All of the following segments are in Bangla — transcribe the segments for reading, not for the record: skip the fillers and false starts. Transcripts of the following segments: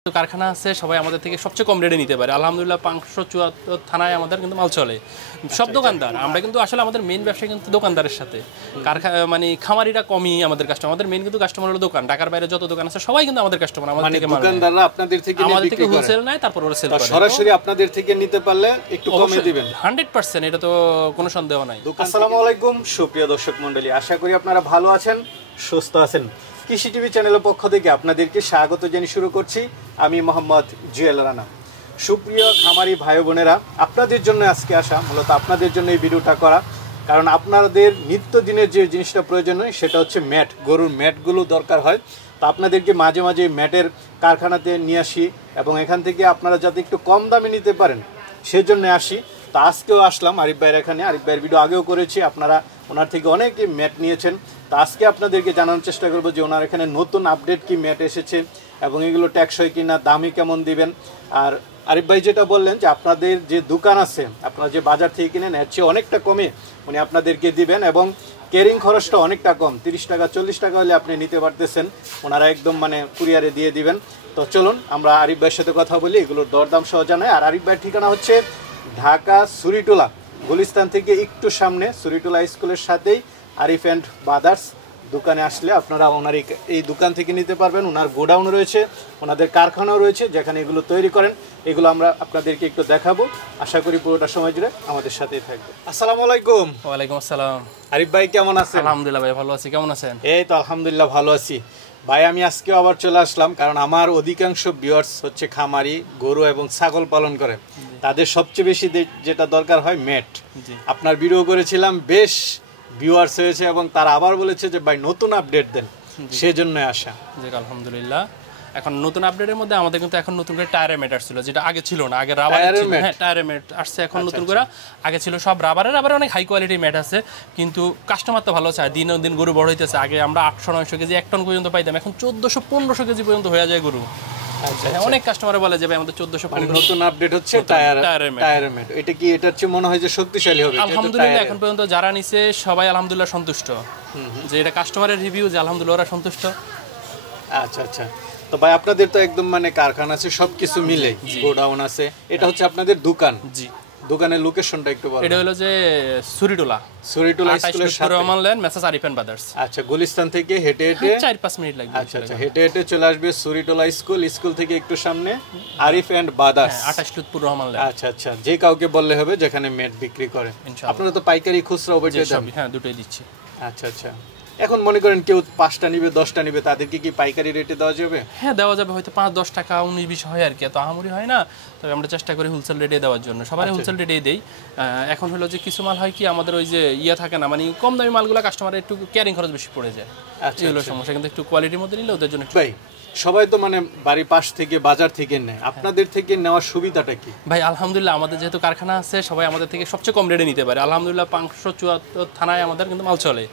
কারখানা আছে সবাই আমাদের থেকে সবচেয়ে কম রেটে নিতে পারে। আলহামদুলিল্লাহ 574 থানায় আমাদের কিন্তু মাল চলে। সব দোকানদার আমরা কিন্তু আসলে আমাদের মেইন ব্যবসা কিন্তু দোকানদারের সাথে কারখানা মানে খামারিরা কমই আমাদের কাস্টমার। আমাদের মেইন কিন্তু কাস্টমার হলো দোকান। ঢাকার বাইরে যত দোকান আছে সবাই কিন্তু আমাদের কাস্টমার। আমাদের থেকে দোকানদাররা আপনাদের থেকে হোলসেল নেয়, তারপর ওরা সেল করে। সরাসরি আপনাদের থেকে নিতে পারলে একটু কমে দিবেন 100%, এটা তো কোনো সন্দেহ নাই। আসসালামু আলাইকুম সুপ্রিয় দর্শক মণ্ডলী, আশা করি আপনারা ভালো আছেন, সুস্থ আছেন। কৃষি টিভি চ্যানেলের পক্ষ থেকে আপনাদেরকে স্বাগত জানিয়ে শুরু করছি আমি মোহাম্মদ জুয়েল রানা। সুপ্রিয় খামারি ভাই বোনেরা, আপনাদের জন্য আজকে আসা, মূলত আপনাদের জন্য এই ভিডিওটা করা, কারণ আপনাদের নিত্যদিনের যে জিনিসটা প্রয়োজন হয় সেটা হচ্ছে ম্যাট। গরুর ম্যাটগুলো দরকার হয়, তো আপনাদেরকে মাঝে মাঝে ম্যাটের কারখানাতে নিয়ে আসি এবং এখান থেকে আপনারা যাতে একটু কম দামে নিতে পারেন সেজন্য আসি। তো আজকেও আসলাম আরিফ ভাইয়ের এখানে। আরিফ ভাইয়ের ভিডিও আগেও করেছি, আপনারা ওনার থেকে অনেকে ম্যাট নিয়েছেন। তো আজকে আপনাদেরকে জানানোর চেষ্টা করবো যে ওনার এখানে নতুন আপডেট কি ম্যাট এসেছে এবং এগুলো ট্যাক্সই কিনা, দামি কেমন দিবেন। আর আরিফ ভাই যেটা বললেন যে আপনাদের যে দোকান আছে, আপনারা যে বাজার থেকে কিনেন এর চেয়ে অনেকটা কমে উনি আপনাদেরকে দিবেন এবং ক্যারিং খরচটা অনেকটা কম, 30 টাকা 40 টাকা হলে আপনি নিতে পারতেছেন, ওনারা একদম কুরিয়ারে দিয়ে দিবেন। তো চলুন আমরা আরিফ ভাইয়ের সাথে কথা বলি, এগুলোর দরদাম সহ জানাই। আর আরিফ ভাইয়ের ঠিকানা হচ্ছে ঢাকা সুরিটোলা, গুলিস্তান থেকে একটু সামনে সুরিটোলা স্কুলের সাথেই আরিফ অ্যান্ড ব্রাদার্স। দোকানে আসলে আপনারা ওনার এই দোকান থেকে নিতে পারবেন। ওনার গোডাউন রয়েছে, ওনাদের কারখানাও রয়েছে যেখানে এগুলো তৈরি করেন। এগুলো আমরা আপনাদেরকে একটু দেখাবো, আশা করি পুরোটা সময় জুড়ে আমাদের সাথেই থাকবে। আসসালামু আলাইকুম। ওয়ালাইকুম আসসালাম। আরিফ ভাই কেমন আছেন? আলহামদুলিল্লাহ ভাই ভালো আছি, কেমন আছেন? এই তো আলহামদুলিল্লাহ ভালো আছি ভাই। আমি আজকেও আবার চলে আসলাম, কারণ আমার অধিকাংশ ভিউয়ার্স হচ্ছে খামারি, গরু এবং ছাগল পালন করে। তাদের সবচেয়ে বেশি যেটা দরকার হয় ম্যাট। আপনার ভিডিও করেছিলাম, বেশ ভিউয়ার্স হয়েছে এবং তারা আবার বলেছে যে ভাই নতুন আপডেট দেন, সেজন্য আসা। জি আলহামদুলিল্লাহ। এখন নতুন আপডেটের মধ্যে আমাদের কিন্তু এখন নতুন করে টায়ারের ম্যাট আসছিল, যেটা আগে ছিল না। আগে রাবারের ছিল, হ্যাঁ টায়ারের ম্যাট আসছে এখন নতুন করে। আগে ছিল সব রাবারের, অনেক হাই কোয়ালিটির ম্যাট আছে, কিন্তু কাস্টমার তো ভালো চায়। দিন দিন গরু বড় হইতেছে। আগে আমরা 800-900 কেজি 1 টন পর্যন্ত পাইতাম, এখন 1400-1500 কেজি পর্যন্ত হয়ে যায় গরু। অনেক কাস্টমার বলে যে ভাই আমাদের 1400। নতুন আপডেট হচ্ছে টায়ারের ম্যাট। এটা কি এটার চেয়ে মনে হয় যে শক্তিশালী হবে? আলহামদুলিল্লাহ এখন পর্যন্ত যারা নিছে সবাই আলহামদুলিল্লাহ সন্তুষ্ট, যে এটা কাস্টমারের রিভিউ যে আলহামদুলিল্লাহ ওরা সন্তুষ্ট। আচ্ছা আচ্ছা। তো ভাই আপনাদের তো একদম কারখানা আছে, সবকিছু মিলে গোডাউন আছে, এটা হচ্ছে আপনাদের দোকান? জি। দোকানের লোকেশনটা একটু বলুন। এটা হলো যে সুরিটোলা স্কুলের সাথে রহমানল্যান্ড মেসাস আরিফ এন্ড ব্রাদার্স। আচ্ছা, গুলিস্তান থেকে হেঁটে 4-5 মিনিট লাগবে। আচ্ছা আচ্ছা, হেঁটে চলে আসবে সুরিটোলা স্কুল থেকে একটু সামনে আরিফ এন্ড ব্রাদার্স, 28 লুৎপুর রহমানল্যান্ড। আচ্ছা আচ্ছা, যে কাউকে বললে হবে যেখানে ম্যাট বিক্রি করে। আপনারা তো পাইকারি খুচরা উভয়টাই দেন? হ্যাঁ দুটোই দিচ্ছি। আচ্ছা আচ্ছা। এখন মনে করেন কেউ 5টা নিবে 10টা নিবে, তাদেরকে কি পাইকারি রেটে দেওয়া যাবে? হ্যাঁ দেওয়া যাবে, হয়তো 5-10 টাকা 19-20 হয় আর কি, এত আহামরি হয় না। তবে আমরা চেষ্টা করি হোলসেল রেটে দেওয়ার জন্য, সবাই হোলসেল রেটেই দেই। এখন হলো যে কিছু মাল হয় কি আমাদের ওই যে থাকে না, কম দামি মালগুলো কাস্টমারের একটু ক্যারিং খরচ বেশি পড়ে যায়। এই হলো সমস্যা, কিন্তু একটু কোয়ালিটির মধ্যে নিলে ওদের জন্য। ভাই সবাই তো বাড়ির পাশ থেকে বাজার থেকে নেয়, আপনাদের থেকে নেওয়ার সুবিধাটা কি? ভাই আলহামদুলিল্লাহ আমাদের যেহেতু কারখানা আছে সবাই আমাদের থেকে সবচেয়ে কম রেটে নিতে পারে। আলহামদুলিল্লাহ 574 থানায় আমাদের কিন্তু মাল চলে।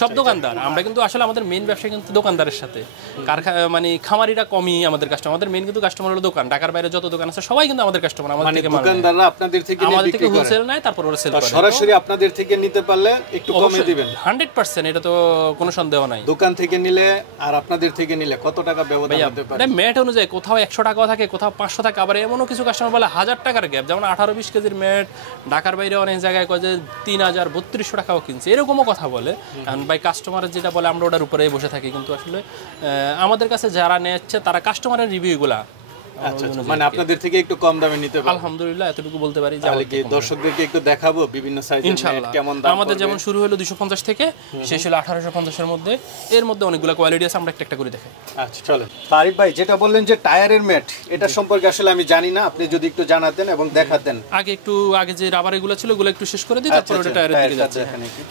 সব দোকানদার আমরা কিন্তু আসলে আমাদের মেইন ব্যবসা কিন্তু দোকানদারের সাথে কারখানা খামারিরা কমই আমাদের কাস্টমার। আমাদের মেইন কিন্তু কাস্টমার হলো দোকান। ঢাকার বাইরে যত দোকান আছে সবাই কিন্তু আমাদের কাস্টমার। আমাদের থেকে দোকানদাররা আপনাদের থেকে হোলসেল নেয়, তারপর ওরা সেল করে। সরাসরি আপনাদের থেকে নিতে পারলে একটু কমে দিবেন 100%, এটা তো কোনো সন্দেহ নাই। দোকান থেকে নিলে আর আপনাদের থেকে নিলে কত টাকা ব্যবধান হতে পারে? ম্যাট অনুযায়ী কোথাও 100 টাকাও থাকে, কোথাও 500 টাকা, আবার এমনও কিছু কাস্টমার বলে 1000 টাকার গ্যাপ। যেমন 18-20 কেজির ম্যাট ঢাকার বাইরে অনেক জায়গায় কয় যে 3000-3200 টাকাও কিনছে, এরকমও কথা বলে। কারণ ভাই কাস্টমারের যেটা বলে আমরা ওটার উপরেই বসে থাকি, কিন্তু আসলে আমাদের কাছে যারা নিচ্ছে তারা কাস্টমারের রিভিউগুলা আপনাদের থেকে একটু কম দামে নিতে পারবে। আলহামদুলিল্লাহ এতটুকু বলতে পারি। দর্শকদেরকে একটু দেখাবো বিভিন্ন সাইজের ম্যাট কেমন দাম। আমাদের যেমন শুরু হলো 250 থেকে, শেষ হলো 1850 এর মধ্যে। এর মধ্যে অনেকগুলো কোয়ালিটি আছে, আমরা একটা করে দেখাই। আচ্ছা চলেন। আরিফ ভাই যেটা বললেন যে টায়ারের ম্যাট, এটা সম্পর্কে আসলে আমি জানি না, আপনি যদি একটু জানাতেন এবং দেখাতেন। আগে যে রাবারের গুলো ছিল ওগুলো একটু শেষ করে দিই, তারপর ওটা টায়ারের দিকে যাচ্ছে।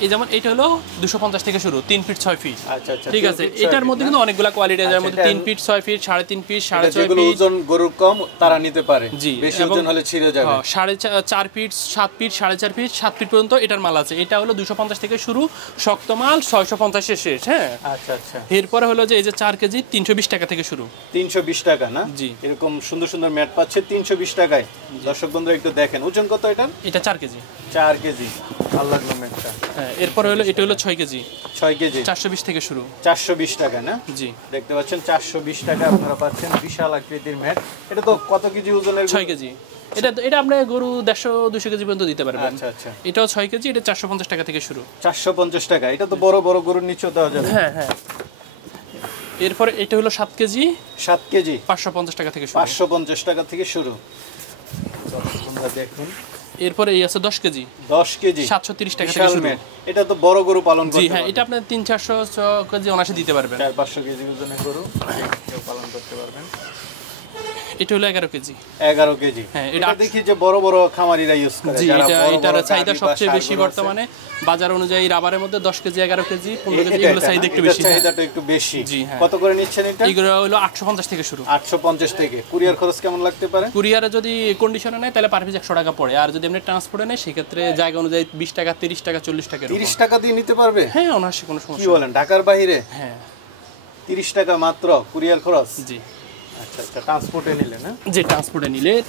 এই যেমন এটা হলো 250 থেকে শুরু, 3 ফিট 6 ফিট। আচ্ছা আচ্ছা, ঠিক আছে। এটার মধ্যে কিন্তু অনেকগুলো কোয়ালিটি আছে, যার মধ্যে 3 ফিট 6 ফিট 3.5 ফিট 6.5 ফিট। ওজন গরুর কম তারা নিতে পারে, বেশি ওজন হলে ছিঁড়ে যাবে। 4.5 ফিট 7 ফিট 4.5 ফিট 7 ফিট পর্যন্ত এটার মাল আছে। এটা হলো 250 থেকে শুরু, শক্ত মাল 650 এ শেষ। হ্যাঁ আচ্ছা আচ্ছা। এরপরে হলো যে এই যে 4 কেজি 320 টাকা থেকে শুরু। 320 টাকা না? জি। এরকম সুন্দর সুন্দর ম্যাট পাচ্ছে 320 টাকায়। দর্শক বন্ধুরা একটু দেখেন, ওজন কত এটা? এটা 4 কেজি। 4 কেজি। ভালো লাগলো ম্যাটটা। হ্যাঁ, এরপর হলো এটা হলো 6 কেজি 6 কেজি 420 থেকে শুরু। 420 টাকা না? জি, দেখতে পাচ্ছেন 420 টাকা আপনারা পাচ্ছেন বিশাল আকৃতির ম্যাট। এটা তো কত কেজি ওজনের? 6 কেজি। এটা আপনি গরু 150-200 কেজি পর্যন্ত দিতে পারবেন। আচ্ছা আচ্ছা, এটাও 6 কেজি, এটা 450 টাকা থেকে শুরু। 450 টাকা। এটা তো বড় বড় গরুর নিচেও দেওয়া যাবে। হ্যাঁ হ্যাঁ। এরপরে এটা হলো 7 কেজি 7 কেজি 550 টাকা থেকে শুরু। 550 টাকা থেকে শুরু। তোমরা দেখুন। এরপরে এই আছে 10 কেজি 10 কেজি 730 টাকা থেকে বিশাল শুরু। ম্যাট। এটা তো বড় গরু পালন করতে জি পারবে। হ্যাঁ, এটা আপনি 300-400 কেজি অনায়াসে দিতে পারবেন। 400-500 কেজি ওজনের গরু কেউ পালন করতে পারবেন। এটা হলো 11 কেজি। 11 কেজি। হ্যাঁ, এটা দেখি যে বড় বড় খামারিরা ইউজ করে। জি, যারা বড় এটার বড় চাহিদা গাভী বা সবচেয়ে ষাঁড় বেশি গরু আছে। বর্তমানে বাজার অনুযায়ী রাবারের মধ্যে 10 কেজি 11 কেজি 15 কেজি এটা এগুলো চাহিদা একটু বেশি। চাহিদাটা একটু বেশি। জি, হ্যাঁ। কত করে নিচ্ছেন এটা? এগুলো হলো 850 থেকে শুরু। 850 থেকে। কুরিয়ার খরচ কেমন লাগতে পারে? কুরিয়ারে যদি কন্ডিশনে নেয় তাহলে পার পিস 100 টাকা পড়ে, আর যদি আপনি ট্রান্সপোর্টে নেয় সেক্ষেত্রে জায়গা অনুযায়ী 20 টাকা 30 টাকা 40 টাকা এরকম। 30 টাকা দিয়ে নিতে পারবে? হ্যাঁ, অনায়াসে কোনো কি সমস্যা বলেন, ঢাকার বাইরে? হ্যাঁ 30 টাকা মাত্র কুরিয়ার খরচ? জি। আচ্ছা আচ্ছা, ট্রান্সপোর্টে নিলে না? যে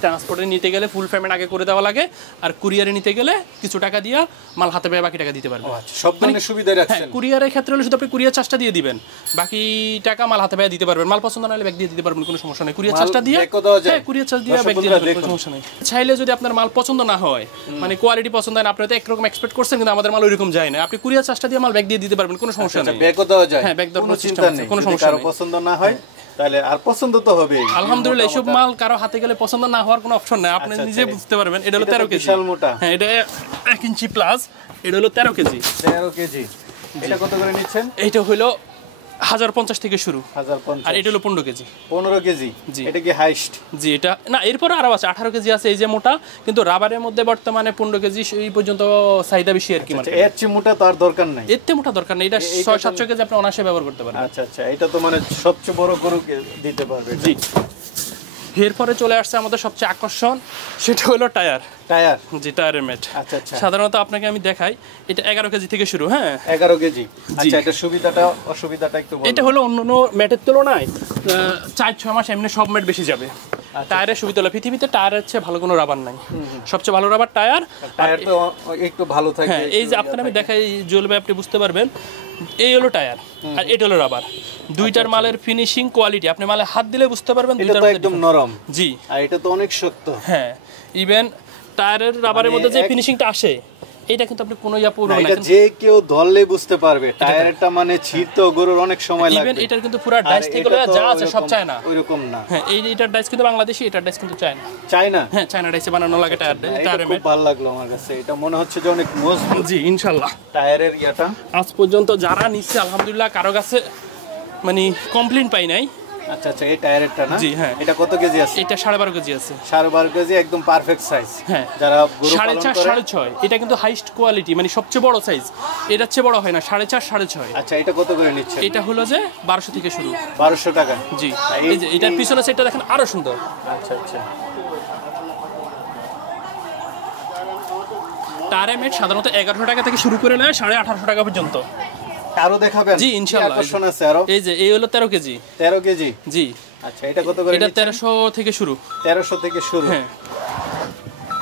ট্রান্সপোর্টে নিতে গেলে ফুল পেমেন্ট আগে করে দেওয়া লাগে, আর কুরিয়ারে নিতে গেলে কিছু টাকা দিয়ে মাল হাতে পেয়ে বাকি টাকা দিতে পারবেন। আচ্ছা, সব ধরনের সুবিধা হ্যাঁ, রাখছেন। কুরিয়ারের ক্ষেত্রে হলে শুধু আপনি কুরিয়ার চার্জটা দিয়ে দিবেন, বাকি টাকা মাল হাতে পেয়ে দিতে পারবেন। মাল পছন্দ না হলে ব্যাগ দিয়ে দিতে পারবেন, কোনো সমস্যা নেই। কুরিয়ার চার্জটা দিয়ে ব্যাগও দেওয়া যায়? হ্যাঁ, কুরিয়ার চার্জ দিয়ে ব্যাগ দিয়ে দর্শক দিতে পারবেন, কোনো সমস্যা নেই। চাইলে যদি আপনার মাল পছন্দ না হয়, মানে কোয়ালিটি পছন্দ হয় না, আপনি তো একরকম এক্সপেক্ট করছেন কিন্তু আমাদের মাল ওইরকম যায় না, আপনি কুরিয়ার চার্জটা দিয়ে মাল ব্যাগ দিয়ে দিতে পারবেন, কোনো সমস্যা নেই। ব্যাগও দেওয়া যায়? হ্যাঁ, ব্যাগ দেওয়ার কোনো কোনো চিন্তা চিন্তা নেই। কোনো যদি সমস্যা কারো নেই। পছন্দ না হয় তাহলে, আর পছন্দ তো হবে। আলহামদুলিল্লাহ, এসব মাল কারো হাতে গেলে পছন্দ না হওয়ার কোনো অপশন নাই, আপনি নিজে বুঝতে পারবেন। এটা হলো 13 কেজি বিশাল মোটা। হ্যাঁ, এটা 1 ইঞ্চি প্লাস। এটা হলো 13 কেজি। 13 কেজি। এটা কত করে নিচ্ছেন? এইটা হলো 1050 থেকে শুরু। 1050। আর এটা হলো 15 কেজি। 15 কেজি। জি। এটা কি হাইস্ট? জি, এটা না, এরপরে আরো আছে 18 কেজি আছে, এই যে মোটা, কিন্তু রাবারের মধ্যে বর্তমানে 15 কেজি এই পর্যন্ত চাহিদা বেশি আর কি। মানে এর চেয়ে মোটা তো আর দরকার নাই। এতে মোটা দরকার নেই, এটা 600-700 কেজি আপনি অনায়াসে ব্যবহার করতে পারেন। আচ্ছা আচ্ছা, এটা তো মানে সবচেয়ে বড় গরুকে দিতে পারবে। জি। এরপরে চলে আসছে আমাদের সবচেয়ে আকর্ষণ, সেটা হলো টায়ার। টায়ার? জি, টায়ারের ম্যাট। আচ্ছা আচ্ছা, সাধারণত আপনাকে আমি দেখাই, এটা 11 কেজি থেকে শুরু। হ্যাঁ, 11 কেজি। আচ্ছা, এটা সুবিধাটা অসুবিধাটা একটু বলুন। এটা হলো অন্যান্য ম্যাটের তুলনায় 4-6 মাস এমনি সব ম্যাট বেশি যাবে। টায়ারের সুবিধা হলো পৃথিবীতে টায়ারের চেয়ে ভালো কোনো রাবার নাই, সবচেয়ে ভালো রাবার টায়ার। টায়ার তো একটু ভালো থাকে। হ্যাঁ, এই যে আপনার আমি দেখাই জুয়েল ভাই, আপনি বুঝতে পারবেন। এই হলো টায়ার আর এটা হলো রাবার। দুইটার মালের ফিনিশিং কোয়ালিটি আপনি মালে হাত দিলে বুঝতে পারবেন। এটা তো একদম নরম। জি, আর এটা তো অনেক শক্ত। হ্যাঁ, ইভেন টায়ারের রাবারের মধ্যে যে ফিনিশিংটা আসে, এটা কিন্তু আপনি কোনো ইয়া পুরো না, এটা যে কেউ ধরলে বুঝতে পারবে। টায়ারটা মানে ছিঁড়তে গরুর অনেক সময় লাগে। ইভেন এটার কিন্তু পুরো ডাইস থেকে যা আছে সব চায় না, ওইরকম না। হ্যাঁ, এইটার ডাইস কিন্তু বাংলাদেশি, এটার ডাইস কিন্তু চায় না। চায় না? হ্যাঁ, চায়না ডাইসে বানানো লাগে টায়ারের খুব ভালো লাগলো আমার কাছে। এটা মনে হচ্ছে যে অনেক মজবুত। জি, ইনশাআল্লাহ। টায়ারের ইয়াটা আজ পর্যন্ত যারা নিচ্ছে আলহামদুলিল্লাহ কারো কাছে মানে কমপ্লেইন পাই নাই। আচ্ছা আচ্ছা, এই টায়ারেরটা না? জি, হ্যাঁ। এটা কত কেজি আছে? এটা 12.5 কেজি আছে। 12.5 কেজি, একদম পারফেক্ট সাইজ। হ্যাঁ, যারা গরু পালন 4.5 করে। 6.5 এটা কিন্তু হাইস্ট কোয়ালিটি, মানে সবচেয়ে বড় সাইজ। এটার চেয়ে বড় হয় না, 4.5 6.5। আচ্ছা, এটা কত করে নিচ্ছে? এটা হলো যে 1200 থেকে শুরু। 1200 টাকা। জি, এই যে এটার পিছনে সেটটা দেখেন আরো সুন্দর। আচ্ছা আচ্ছা, টায়ারের ম্যাট সাধারণত 1100 টাকা থেকে শুরু করে নেয় 1850 টাকা পর্যন্ত। আরো দেখাবেন? জি, ইনশাআল্লাহ। আকর্ষণ আছে আরো? এই যে এই হলো 13 কেজি। 13 কেজি। জি। আচ্ছা, এটা কত করে? এটা 1300 থেকে শুরু। 1300 থেকে শুরু। হ্যাঁ,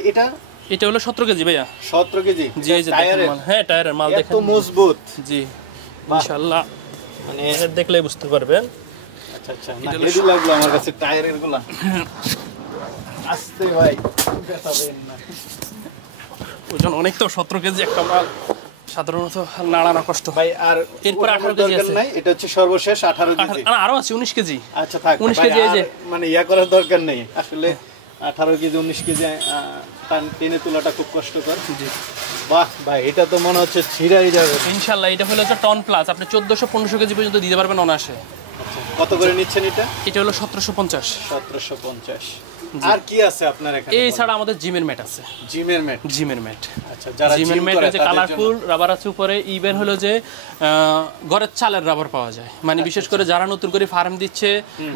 এটা এটা হলো 17 কেজি ভাইয়া। 17 কেজি। জি, এই যে টায়ারের মাল, হ্যাঁ, টায়ারের মাল দেখেন এত মজবুত। জি, ইনশাআল্লাহ মানে এটা দেখলে বুঝতে পারবেন। আচ্ছা আচ্ছা, হেভি লাগলো আমার কাছে টায়ারের গুলা। আস্তে ভাই, ব্যথা দেন না। ওজন অনেক তো, 17 কেজি একটা মাল সাধারণত নাড়ানো কষ্ট ভাই। আর এরপর 18 কেজি দরকার আছে। নাই, এটা হচ্ছে সর্বশেষ 18 কেজি। না, আরো আছে 19 কেজি। আচ্ছা থাক 19 ভাই, কেজি এই যে। আর মানে ইয়া করার দরকার নেই আসলে। 18 কেজি 19 কেজি টেনে তোলাটা খুব কষ্টকর। জি, বাহ ভাই, এটা তো মনে হচ্ছে ছিঁড়াই যাবে। ইনশাআল্লাহ এটা হলো যে টন প্লাস, আপনি 1400-1500 কেজি পর্যন্ত দিতে পারবেন অনায়াসে। কত করে নিচ্ছেন এটা? এটা হলো 1750। 1750। আর কি আছে আপনার এখানে? এই ছাড়া আমাদের জিমের ম্যাট আছে। জিমের ম্যাট? জিমের ম্যাট। আচ্ছা, যারা জিমের জিম ম্যাট করে হচ্ছে তাদের কালারফুল জন্য। রাবার আছে উপরে। ইভেন হলো যে ঘরের চালের রাবার পাওয়া যায়, মানে বিশেষ করে যারা নতুন করে ফার্ম দিচ্ছে,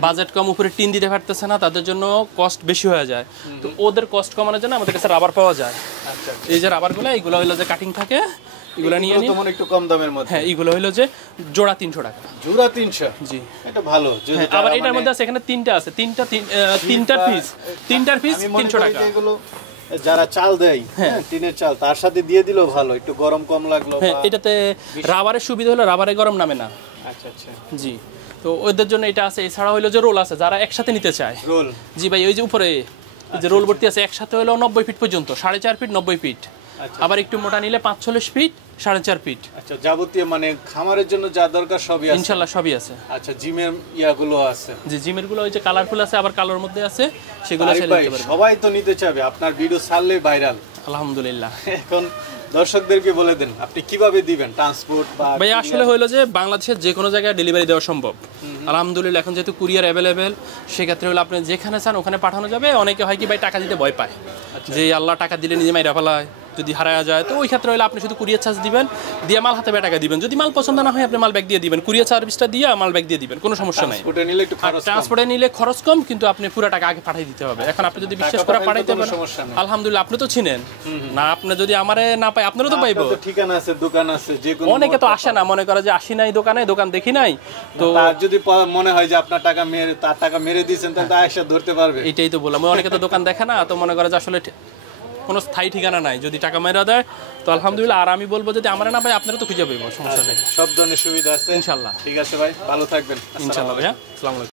বাজেট কম, উপরে টিন দিতে পারতেছে না, তাদের জন্য কস্ট বেশি হয়ে যায়। তো ওদের কস্ট কমানোর জন্য আমাদের কাছে রাবার পাওয়া যায়। আচ্ছা, এই যে রাবারগুলো, এইগুলো হলো যে কাটিং থাকে, এগুলো নিয়ে নিন। তো মনে একটু কম দামের মধ্যে। হ্যাঁ, এইগুলো হলো যে জোড়া 300 টাকা। জোড়া 300? জি, এটা ভালো। যদি হ্যাঁ, আবার এটার মধ্যে আছে এখানে তিনটা আছে, তিনটার পিস আমি মনে 300 করি টাকা। যে এগুলো যারা চাল দেয় হ্যাঁ টিনের চাল তার সাথে দিয়ে দিলেও ভালো, একটু গরম কম লাগলো। হ্যাঁ, এটাতে রাবারের সুবিধা হলো রাবারে গরম নামে না। আচ্ছা আচ্ছা, জি, তো ওদের জন্য এটা আছে। এছাড়া হলো যে রোল আছে, যারা একসাথে নিতে চায় রোল। জি ভাই, ওই যে উপরে যে রোল ভর্তি আছে একসাথে হলো 90 ফিট পর্যন্ত, 4.5 ফিট 90 ফিট। আবার একটু মোটা নিলে 45 ফিট 4.5 ফিট। আচ্ছা, যাবতীয় মানে খামারের জন্য যা দরকার সবই আছে ইনশাআল্লাহ, সবই আছে। আচ্ছা, জিমের ইয়াগুলো আছে? জি, জিমের গুলো ওই যে কালারফুল আছে, আবার কালোর মধ্যে আছে, সেগুলো সেল করতে পারবেন। সবাই তো নিতে চাবে, আপনার ভিডিও ছাড়লে ভাইরাল। আলহামদুলিল্লাহ। এখন দর্শকদেরকে বলে দেন আপনি কিভাবে দিবেন ট্রান্সপোর্ট বা? ভাই আসলে হলো যে বাংলাদেশের যে কোনো জায়গায় ডেলিভারি দেওয়া সম্ভব আলহামদুলিল্লাহ। এখন যেহেতু কুরিয়ার অ্যাভেলেবেল, সেক্ষেত্রে হলো আপনি যেখানে চান ওখানে পাঠানো যাবে। অনেকে হয় কি ভাই টাকা দিতে ভয় পায়, যে আল্লাহ টাকা দিলে নিজে মাইরা ফেলায়, যদি হারায় যায়। তো ওই ক্ষেত্রে হলে আপনি শুধু কুরিয়ার চার্জ দিবেন, দিয়ে মাল হাতে টাকা দিবেন। যদি মাল পছন্দ না হয় আপনি মাল ব্যাগ দিয়ে দিবেন, কুরিয়ার সার্ভিসটা দিয়ে মাল ব্যাগ দিয়ে দিবেন, কোনো সমস্যা নাই। ট্রান্সপোর্টে নিলে খরচ কম, কিন্তু আপনি পুরো টাকা আগে পাঠিয়ে দিতে হবে। এখন আপনি যদি বিশ্বাস করে পাঠাইতে পারেন আলহামদুলিল্লাহ। আপনি তো চিনেন না, আপনি যদি আমারে না পাই আপনারও তো পাইবো। ঠিকানা আছে, দোকান আছে, যে কোনো। অনেকে তো আসে না, মনে করে যে আসি নাই দোকানে, দোকান দেখি নাই। তো তার যদি মনে হয় যে আপনার টাকা মেরে, তার টাকা মেরে দিয়েছেন, তাহলে আয়সা ধরতে পারবে। এটাই তো বললাম, অনেকে তো দোকান দেখে না, তো মনে করে যে আসলে কোনো স্থায়ী ঠিকানা নাই, যদি টাকা মেরা দেয় তো আলহামদুলিল্লাহ। আর আমি বলবো যদি আমার না পাই আপনারা তো খুঁজে পাইবো, সমস্যা নেই। সব ধরনের সুবিধা আছে ইনশাআল্লাহ। ঠিক আছে ভাই, ভালো থাকবেন। ইনশাআল্লাহ ভাইয়া, আসসালামু আলাইকুম।